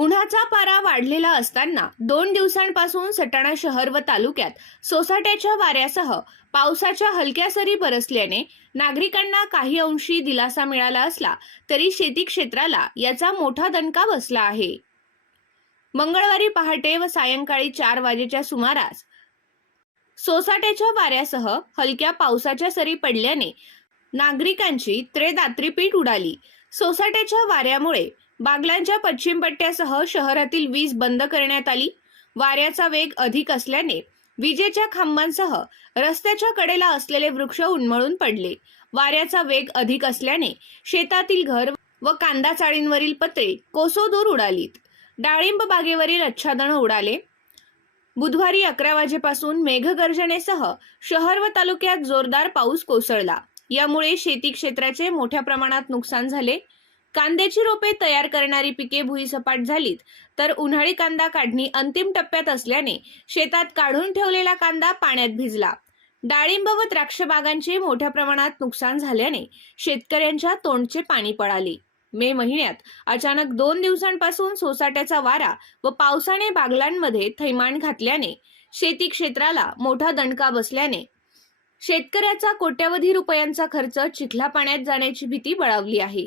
उन्हाचा पारा वाढलेला असताना दोन दिवसांपासून सटाणा शहर व तालुक्यात सोसाट्याच्या वाऱ्यासह पावसाच्या हलक्या सरी बरसल्याने नागरिकांना काही अंशी दिलासा मिळाला असला तरी शेती क्षेत्राला याचा मोठा दणका बसला आहे. मंगळवारी पहाटे व सायंकाळी चार वाजेच्या सुमारास सोसाट्याच्या वाऱ्यासह हलक्या पावसाच्या सरी पडल्याने नागरिकांची त्रेदात्रीपीठ उडाली. सोसाट्याच्या वाऱ्यामुळे बागलांच्या पश्चिम पट्ट्यासह शहरातील वीज बंद करण्यात आली. वाऱ्याचा वेग अधिक असल्याने विजेच्या खांबांसह रस्त्याच्या कडेला असलेले वृक्ष उन्मळून पडले. वाऱ्याचा वेग अधिक असल्याने शेतातील घर व कांदा चाळींवरील पत्रे कोसोदूर उडालीत. डाळिंब बागेवरील आच्छादन उडाले. बुधवारी अकरा वाजेपासून मेघगर्जनेसह शहर व तालुक्यात जोरदार पाऊस कोसळला. यामुळे शेती क्षेत्राचे मोठ्या प्रमाणात नुकसान झाले. कांद्याची रोपे तयार करणारी पिके भुईसपाट झालीत तर उन्हाळी कांदा काढणी अंतिम टप्प्यात असल्याने शेतात काढून ठेवलेला कांदा पाण्यात भिजला. डाळिंब व द्राक्ष बागांचे मोठ्या प्रमाणात नुकसान झाल्याने शेतकऱ्यांच्या तोंडचे पाणी पळाले मे महिन्यात अचानक दोन दिवसांपासून सोसाट्याचा वारा व पावसाने बागलांमध्ये थैमान घातल्याने शेती क्षेत्राला मोठा दणका बसल्याने शेतकऱ्याचा कोट्यवधी रुपयांचा खर्च चिखला पाण्यात जाण्याची भीती बळावली आहे.